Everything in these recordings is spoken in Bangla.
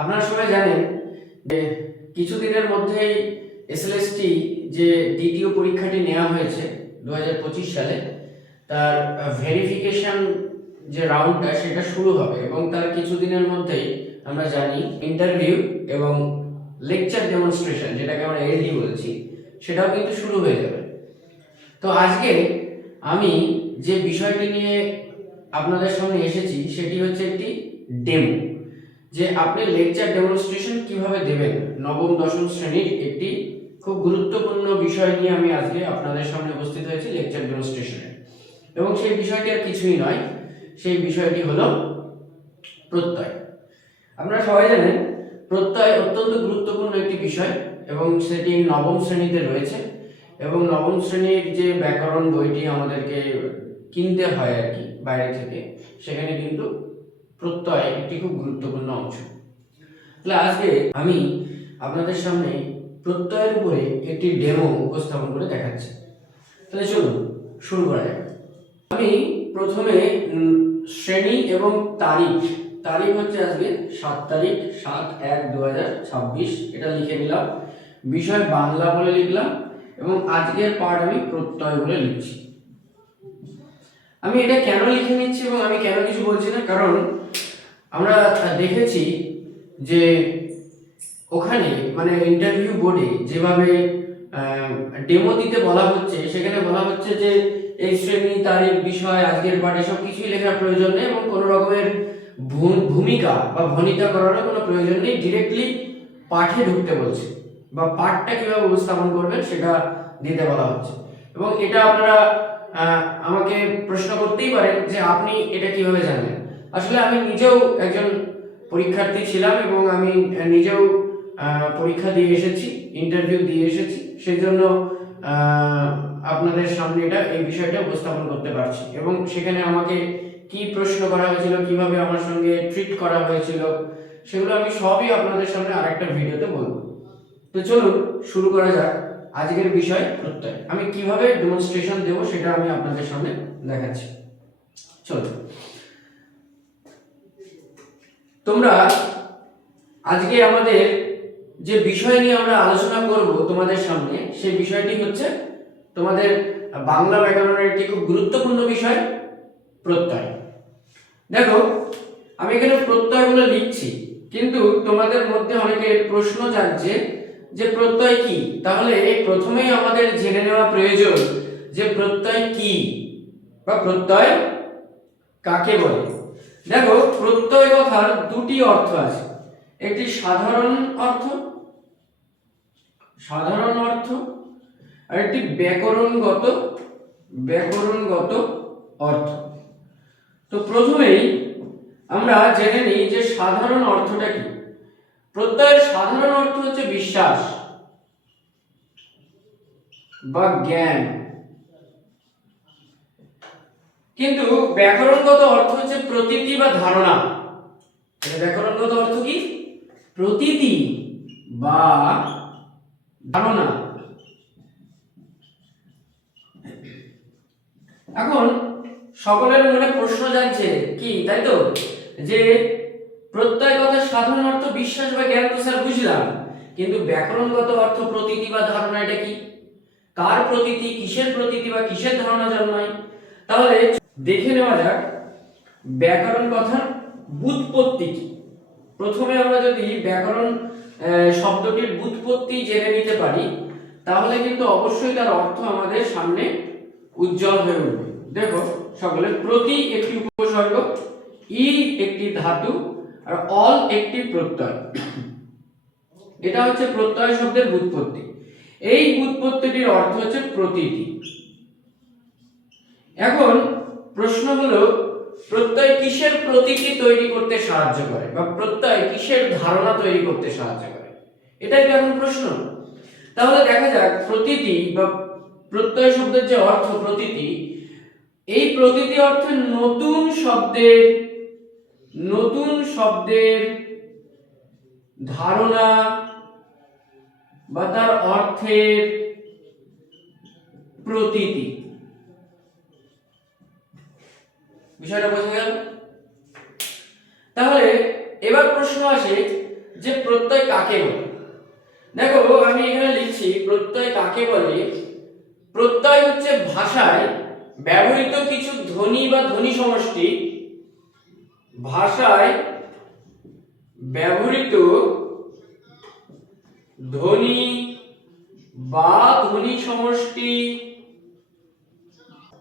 আপনারা সবাই জানেন যে কিছুদিনের মধ্যেই এসএলএসটি যে দ্বিতীয় পরীক্ষাটি নেওয়া হয়েছে 2025 সালে, তার ভেরিফিকেশন যে রাউন্ডটা সেটা শুরু হবে এবং তার কিছুদিনের মধ্যেই আমরা জানি ইন্টারভিউ এবং লেকচার ডেমনস্ট্রেশন, যেটাকে আমরা এলডি বলছি, সেটাও কিন্তু শুরু হয়ে যাবে। তো আজকে আমি যে বিষয়টি নিয়ে আপনাদের সামনে এসেছি সেটি হচ্ছে একটি ডেমো, যে আপনি লেকচার ডেমনস্ট্রেশন কিভাবে দেবেন। নবম দশম শ্রেণীর একটি খুব গুরুত্বপূর্ণ বিষয় নিয়ে আমি আজকে আপনাদের সামনে উপস্থিত হয়েছি, লেকচার ডেমনস্ট্রেশনে। এবং সেই বিষয়টি আর কিছুই নয়, সেই বিষয়টি হলো প্রত্যয়। আপনারা সবাই জানেন প্রত্যয় অত্যন্ত গুরুত্বপূর্ণ একটি বিষয় এবং সেটি নবম শ্রেণীতে রয়েছে। এবং নবম শ্রেণীর যে ব্যাকরণ বইটি আমাদেরকে কিনতে হয় আর কি বাইরে থেকে, সেখানে কিন্তু প্রত্যয় একটি খুব গুরুত্বপূর্ণ অংশ। তাহলে আজকে আমি আপনাদের সামনে প্রত্যয়ের উপরে একটি ডেমো উপস্থাপন করে দেখাচ্ছি। তাহলে চলুন শুরু করা যাক। আমি প্রথমে শ্রেণী এবং তারিখ হচ্ছে আজকে 7 তারিখ 7/1/2026, এটা লিখে নিলাম। বিষয় বাংলা বলে লিখলাম এবং আজকের পার্ট আমি প্রত্যয় বলে লিখছি। আমি এটা কেন লিখে নিচ্ছি এবং আমি কেন কিছু বলছি না, কারণ আমরা দেখেছি যে ওখানে মানে ইন্টারভিউ বোর্ডে যেভাবে ডেমো দিতে বলা হচ্ছে, সেখানে বলা হচ্ছে যে এই শ্রেণী তারিখ বিষয় আজকের পাঠ এসব কিছুই লেখার প্রয়োজন নেই এবং কোনো রকমের ভূমিকা বা ভনিতা করারও কোনো প্রয়োজন নেই, ডিরেক্টলি পাঠে ঢুকতে বলছে বা পাঠটা কিভাবে উপস্থাপন করবেন সেটা দিতে বলা হচ্ছে। এবং এটা আপনারা আমাকে প্রশ্ন করতেই পারেন যে আপনি এটা কিভাবে জানেন। আসলে আমি নিজেও একজন পরীক্ষার্থী ছিলাম এবং আমি নিজেও পরীক্ষা দিয়ে এসেছি, ইন্টারভিউ দিয়ে এসেছি, সেই জন্য আপনাদের সামনে এই বিষয়টা উপস্থাপন করতে পারছি। এবং সেখানে আমাকে কি প্রশ্ন করা হয়েছিল, কিভাবে আমার সঙ্গে ট্রিট করা হয়েছিল, সেগুলো আমি সবই আপনাদের সামনে আরেকটা ভিডিওতে বলবো। তো চলুন শুরু করা যাক। আজকের বিষয় প্রত্যয়। আমি কিভাবে ডেমনস্ট্রেশন দেব সেটা আমি আপনাদের সামনে দেখাচ্ছি। চলুন। তোমরা আজকে আমাদের যে বিষয় নিয়ে আমরা আলোচনা করব তোমাদের সামনে, সেই বিষয়টি হচ্ছে তোমাদের বাংলা ব্যাকরণের একটি খুব গুরুত্বপূর্ণ বিষয়, প্রত্যয়। দেখো আমি এখানে প্রত্যয়গুলো লিখছি, কিন্তু তোমাদের মধ্যে অনেকের প্রশ্ন জাগছে যে প্রত্যয় কি। তাহলে প্রথমেই আমাদের জেনে নেওয়া প্রয়োজন যে প্রত্যয় কি বা প্রত্যয় কাকে বলে। দেখো প্রত্যয় কথার দুটি অর্থ আছে, একটি সাধারণ অর্থ আর একটি ব্যাকরণগত অর্থ। তো প্রথমেই আমরা জেনে নিই যে সাধারণ অর্থটা কি। প্রত্যয়ের সাধারণ অর্থ হচ্ছে বিশ্বাস বা জ্ঞান, কিন্তু ব্যাকরণগত অর্থ হচ্ছে প্রতীতি বা ধারণা। ব্যাকরণগত অর্থ কি? প্রতীতি বা ধারণা। এখন সকলের মনে প্রশ্ন জাগছে কি, তাই তো, যে প্রত্যয় কথার সাধারণ অর্থ বিশ্বাস বা জ্ঞান তো স্যার বুঝলাম, কিন্তু ব্যাকরণগত অর্থ প্রতীতি বা ধারণা এটা কি? কার প্রতীতি, কিসের প্রতীতি বা কিসের ধারণা জন্মায়? তাহলে দেখে নেওয়া যাক ব্যাকরণ কথার ব্যুৎপত্তি কি। প্রথমে আমরা যদি ব্যাকরণ শব্দটির ব্যুৎপত্তি জেনে নিতে পারি, তাহলে কিন্তু অবশ্যই তার অর্থ আমাদের সামনে উজ্জ্বল হয়ে উঠবে। দেখো সকলে, প্রতি একটি উপসর্গ, ই একটি ধাতু আর অল একটি প্রত্যয়, এটা হচ্ছে প্রত্যয় শব্দের ব্যুৎপত্তি। এই ব্যুৎপত্তিটির অর্থ হচ্ছে প্রতীতি। এখন প্রশ্ন হলো প্রত্যয় কিসের প্রতীতি তৈরি করতে সাহায্য করে বা প্রত্যয় কিসের ধারণা তৈরি করতে সাহায্য করে, এটাই তো এখন প্রশ্ন। তাহলে দেখা যাক প্রতীতি বা প্রত্যয় শব্দের যে অর্থ প্রতীতি, এই প্রতীতি অর্থে নতুন শব্দের ধারণা বা তার অর্থের প্রতীতি। বিষয়টা বোঝা গেল? তাহলে এবার প্রশ্ন আসে যে প্রত্যয় কাকে বলে। দেখো আমি এখানে লিখছি প্রত্যয় কাকে বলে। প্রত্যয় হচ্ছে ভাষায় ব্যবহৃত কিছু ধ্বনি বা ধ্বনি সমষ্টি, ভাষায় ব্যবহৃত ধ্বনি বা ধ্বনি সমষ্টি,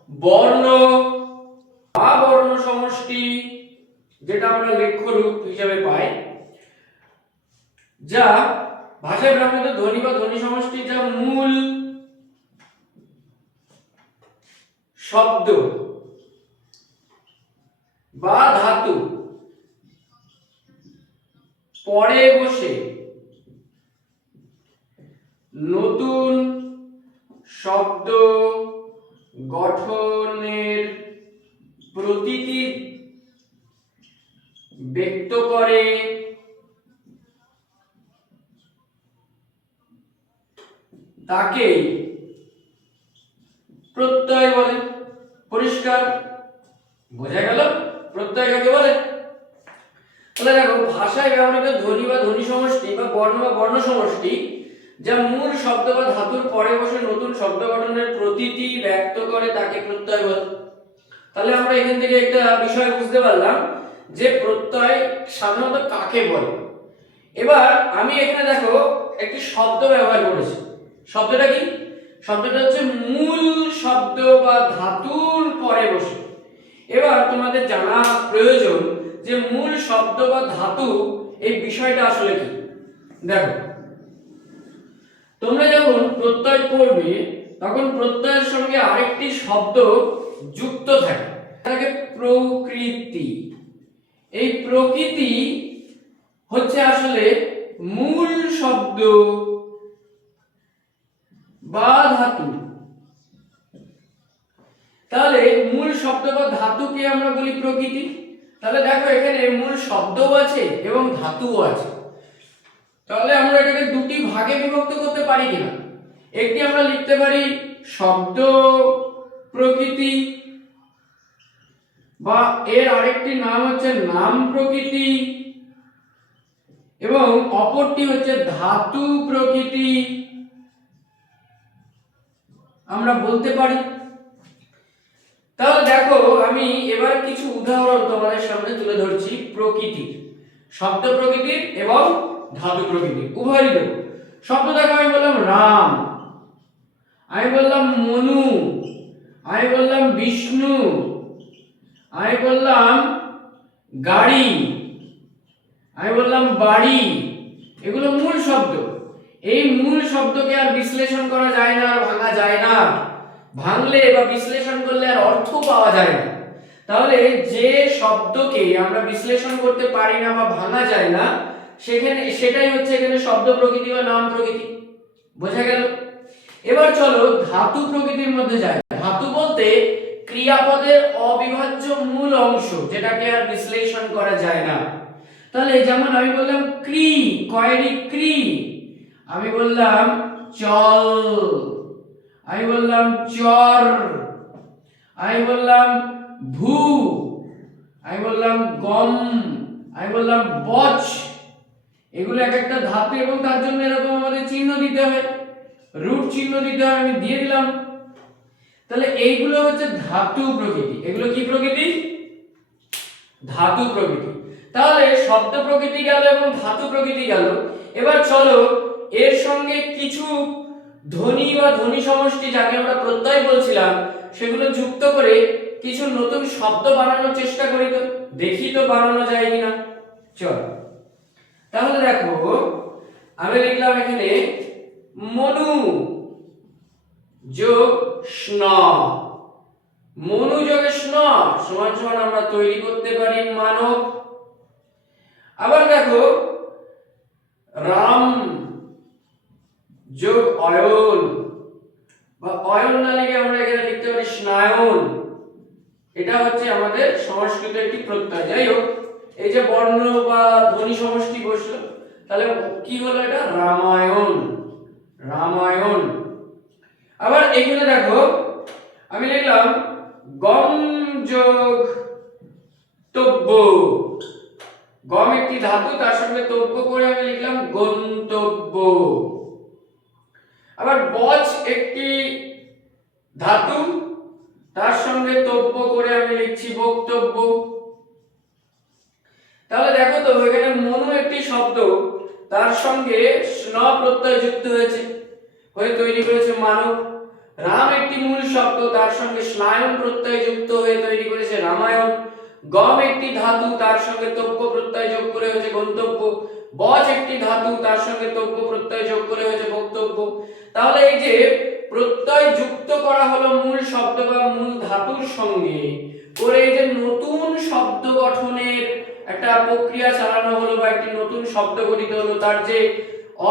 বর্ণ বা বর্ণ সমষ্টি, যেটা আমরা লেখ্যরূপ হিসেবে পাই, যা ভাষায় ব্যবহৃত ধ্বনি বা ধ্বনি সমষ্টি যা মূল শব্দ বা ধাতু পরে বসে নতুন শব্দ গঠনের প্রতীতি ব্যক্ত করে, তাকে প্রত্যয় বলে। পরিষ্কার বোঝা গেল প্রত্যয় কাকে বলে? তাহলে দেখো ভাষায় ব্যবহৃত ধ্বনি বা ধ্বনি সমষ্টি বা বর্ণ বা বর্ণ সমষ্টি যা মূল শব্দ বা ধাতুর পরে বসে নতুন শব্দ গঠনের প্রতীতি ব্যক্ত করে, তাকে প্রত্যয় বলে। তাহলে আমরা এখান থেকে একটা বিষয় বুঝতে পারলাম যে প্রত্যয় সাধারণত কাকে বলে। এবার আমি এখানে দেখো একটি শব্দ ব্যবহার করেছি। শব্দটা কি? শব্দটা হচ্ছে মূল শব্দ বা ধাতুর পরে বসে। এবার তোমাদের জানা প্রয়োজন যে মূল শব্দ বা ধাতু এই বিষয়টা আসলে কি। দেখো তোমরা যখন প্রত্যয় পড়বে তখন প্রত্যয়ের সঙ্গে আরেকটি শব্দ যুক্ত থাকে, তাকে প্রকৃতি। এই প্রকৃতি হচ্ছে আসলে মূল শব্দ বা ধাতু। তাহলে মূল শব্দ বা ধাতুকে আমরা বলি প্রকৃতি। তাহলে দেখো এখানে মূল শব্দও আছে এবং ধাতুও আছে। তাহলে আমরা এটাকে দুটি ভাগে বিভক্ত করতে পারি কিনা? একটি আমরা লিখতে পারি শব্দ প্রকৃতি, বা এর আরেকটি নাম হচ্ছে নাম প্রকৃতি, এবং অপরটি হচ্ছে ধাতু প্রকৃতি আমরা বলতে পারি। তাহলে দেখো আমি এবার কিছু উদাহরণ তোমাদের সামনে তুলে ধরছি প্রকৃতির, শব্দ প্রকৃতির এবং ধাতু প্রকৃতির উভয়ই দেব। শব্দ দেখো আমি বললাম রাম, আমি বললাম মনু, আমি বললাম বিষ্ণু, আমি বললাম গাড়ি, আমি বললাম বাড়ি। এগুলো মূল শব্দ। এই মূল শব্দকে আর বিশ্লেষণ করা যায় না, আর ভাঙা যায় না। ভাঙলে বা বিশ্লেষণ করলে আর অর্থ পাওয়া যায় না। তাহলে যে শব্দকে আমরা বিশ্লেষণ করতে পারি না বা ভাঙা যায় না, সেটাই হচ্ছে এখানে শব্দ প্রকৃতি বা নাম প্রকৃতি। বোঝা গেল? এবার চলো ধাতু প্রকৃতির মধ্যে যাই। ধাতু বলতে ক্রিয়াপদের অবিভাজ্য মূল অংশ, যেটাকে আর বিশ্লেষণ করা যায় না। তাহলে যেমন আমি বললাম ক্রি, কয়রি ক্রি, আমি বললাম চল, আমি বললাম চর, আমি বললাম ভূ, আমি বললাম গম, আমি বললাম বচ। এগুলো এক একটা ধাতু এবং তার জন্য এরকম আমাদের চিহ্ন দিতে হবে, রুট চিহ্ন দিতে হবে, আমি দিয়ে দিলাম। তাহলে এইগুলো হচ্ছে ধাতু প্রকৃতি। এগুলো কি প্রকৃতি? ধাতু প্রকৃতি। তাহলে শব্দ প্রকৃতি গেল এবং ধাতু প্রকৃতি গেল। এবার চলো এর সঙ্গে কিছু ধ্বনি বা ধ্বনি সমষ্টি, যাকে আমরা প্রত্যয় বলছিলাম, সেগুলো যুক্ত করে কিছু নতুন শব্দ বানানোর চেষ্টা করি। তো দেখি তো বানানো যায় কিনা। চল তাহলে দেখো আমি লিখলাম এখানে মনু যোগ স্ন, মনু যোগ স্ন সমান সমান আমরা তৈরি করতে পারি মানব। আবার দেখো রাম যোগ অয়ন, বা অয়ন না লিখে আমরা এখানে লিখতে পারি স্নায়ন। এটা হচ্ছে আমাদের সংস্কৃত একটি প্রত্যয়। যাই হোক, এই যে বর্ণ বা ধ্বনি সমষ্টি বসলো, তাহলে কি হলো? এটা রামায়ণ, রামায়ণ। আবার এখানে দেখো আমি লিখলাম গম যোগ তব্য। গম একটি ধাতু, তার সঙ্গে তব্য করে আমি গন্তব্য। আবার বচ একটি ধাতু, তার সঙ্গে তব্য করে আমি লিখছি বক্তব্য। তাহলে দেখো তো এখানে মনু একটি শব্দ, তার সঙ্গে স্ন প্রত্যয় যুক্ত হয়েছে, হয়ে তৈরি করেছে মানব। রাম একটি মূল শব্দ, তার সঙ্গে স্নায়ন প্রত্যয় যুক্ত হয়ে তৈরি করেছে রামায়ণ। গম একটি ধাতু, তার সঙ্গে তব্য প্রত্যয় যোগ করে হয়েছে গন্তব্য। বচ একটি ধাতু, তার সঙ্গে তব্য প্রত্যয় যোগ করে হয়েছে বক্তব্য। তাহলে এই যে প্রত্যয় যুক্ত করা হলো মূল শব্দ বা মূল ধাতুর সঙ্গে, করে এই যে নতুন শব্দ গঠনের একটা প্রক্রিয়া চালানো হলো বা একটি নতুন শব্দ গঠিত হলো, তার যে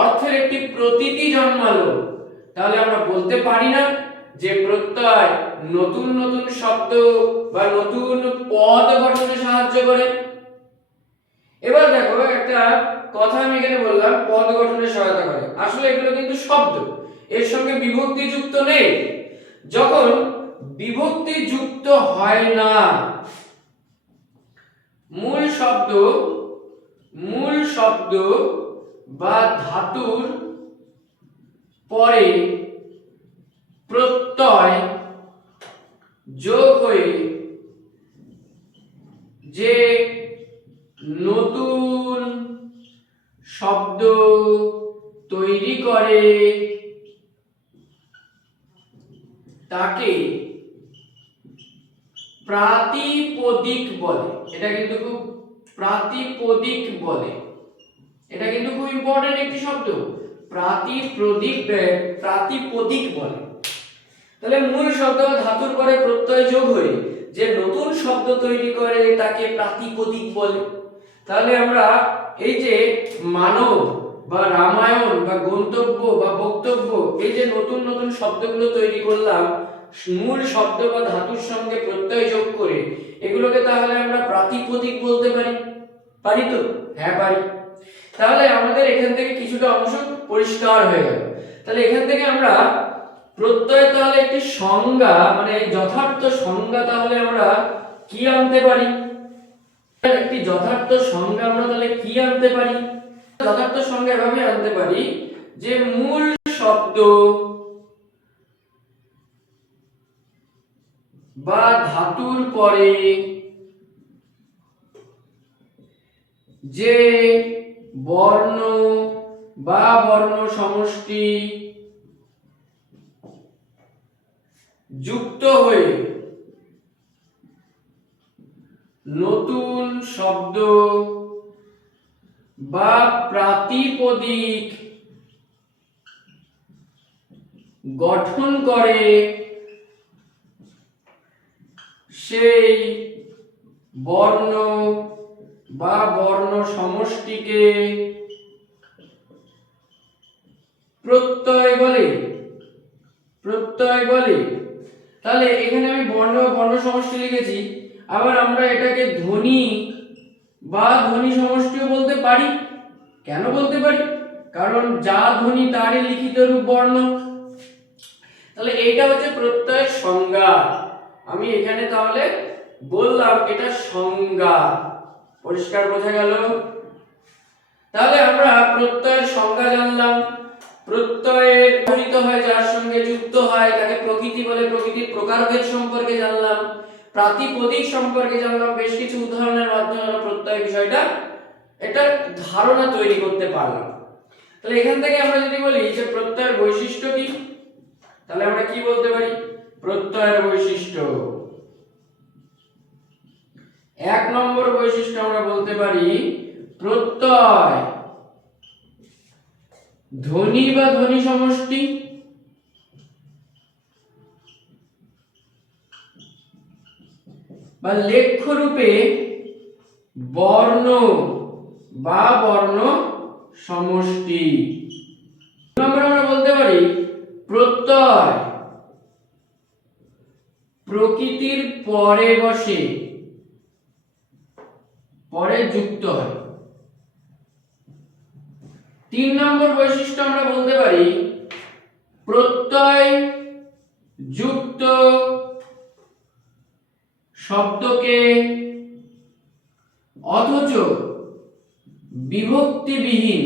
অর্থের একটি প্রতীতি জন্মালো, তাহলে আমরা বলতে পারি না যে প্রত্যয় নতুন নতুন শব্দ বা নতুন পদ গঠনে সাহায্য করে? এবার দেখো একটা কথা আমি এখানে বললাম পদ গঠনে সহায়তা করে, আসলে এগুলো কিন্তু শব্দ, এর সঙ্গে বিভক্তি যুক্ত নেই। যখন বিভক্তি যুক্ত হয় না, মূল শব্দ বা ধাতুর পরে প্রত্যয় যোগ হয়ে যে নতুন শব্দ তৈরি করে তাকে প্রাতিপদিক বলে। এটা কিন্তু খুব প্রাতিপদিক বলে, এটা কিন্তু খুব ইম্পর্টেন্ট একটি শব্দ, প্রাতিপদিক বলে। তাহলে মূল শব্দ বা ধাতুর পরে প্রত্যয় যোগ হয়ে যে নতুন শব্দ তৈরি করে তাকে প্রাতিপদিক বলে। তাহলে আমরা এই যে মানব বা রামায়ণ বা গন্তব্য বা বক্তব্য, এই যে নতুন নতুন শব্দগুলো তৈরি করলাম মূল শব্দ বা ধাতুর সঙ্গে প্রত্যয় যোগ করে, এগুলোকে তাহলে আমরা প্রাতিপদিক বলতে পারি। পারি তো? হ্যাঁ পারি। তাহলে আমাদের এখান থেকে কিছুটা অংশ পরিষ্কার হয়ে গেল। তাহলে এখান থেকে আমরা প্রত্যয় তাহলে একটি সংজ্ঞা, মানে যথার্থ সংজ্ঞা তাহলে আমরা কি আনতে পারি? একটি যথার্থ সংজ্ঞা আমরা তাহলে কি আনতে পারি? যথার্থ সংজ্ঞা এভাবে আনতে পারি যে মূল শব্দ বা ধাতুর পরে যে বর্ণ বা বর্ণ সমষ্টি যুক্ত হয়ে নতুন শব্দ বা প্রাতিপদিক গঠন করে সেই বর্ণ বা বর্ণ সমষ্টিকে প্রত্যয় বলে। তাহলে এখানে আমি বর্ণ বর্ণ সমষ্টি লিখেছি, আবার আমরা এটাকে ধ্বনি বা ধ্বনি সমষ্টিও বলতে পারি। কেন বলতে পারি? কারণ যা ধ্বনি তারই লিখিত রূপ বর্ণ। তাহলে এইটা হচ্ছে প্রত্যয়ের সংজ্ঞা। আমি এখানে তাহলে বললাম এটা সংজ্ঞা। পরিষ্কার বোঝা গেল? তাহলে আমরা প্রত্যয়ের সংজ্ঞা জানলাম। প্রত্যয়ের গঠিত হয় যার সঙ্গে যুক্ত হয় তাকে প্রকৃতি বলে, প্রকৃতির প্রকারভেদ সম্পর্কে জানলাম, প্রাতিপদিক সম্পর্কে জানলাম। বেশ কিছু উদাহরণের মাধ্যমে আমরা প্রত্যয় বিষয়টা এটা ধারণা তৈরি করতে পারলাম। তাহলে এখান থেকে আমরা যদি বলি যে প্রত্যয়ের বৈশিষ্ট্য কি, তাহলে আমরা কি বলতে পারি? প্রত্যয়ের বৈশিষ্ট্য, এক নম্বর বৈশিষ্ট্য আমরা বলতে পারি প্রত্যয় ধ্বনি বা ধ্বনি সমষ্টি বা লেখ্য রূপে বর্ণ বা বর্ণ সমষ্টি। আমরা বলতে পারি প্রত্যয় প্রকৃতির পরে বসে, পরে যুক্ত হয়। 3 নম্বর বৈশিষ্ট্য আমরা বলতে পারি প্রত্যয় যুক্ত শব্দকে অথচ বিভক্তিবিহীন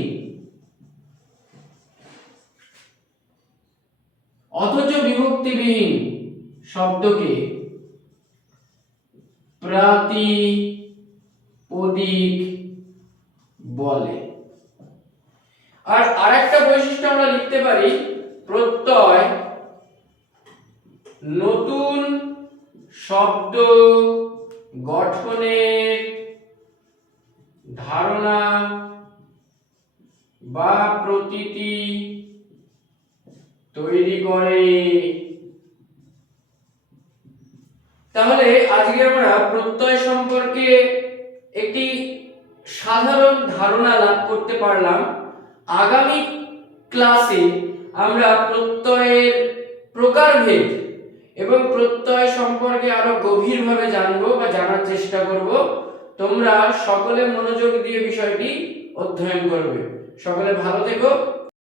অথচ বিভক্তিবিহীন শব্দকে প্রাতিপদিক বলে। আর আরেকটা বৈশিষ্ট্য আমরা লিখতে পারি, প্রত্যয় নতুন শব্দ গঠনের ধারণা বা প্রতীতি তৈরি করে। তাহলে আজকে আমরা প্রত্যয় সম্পর্কে একটি সাধারণ ধারণা লাভ করতে পারলাম। আগামী ক্লাসে আমরা প্রত্যয়ের প্রকারভেদ এবং প্রত্যয় সম্পর্কে আরো গভীরভাবে জানবো বা জানার চেষ্টা করব। তোমরা সকলে মনোযোগ দিয়ে বিষয়টি অধ্যয়ন করবে। সকলে ভালো থেকো।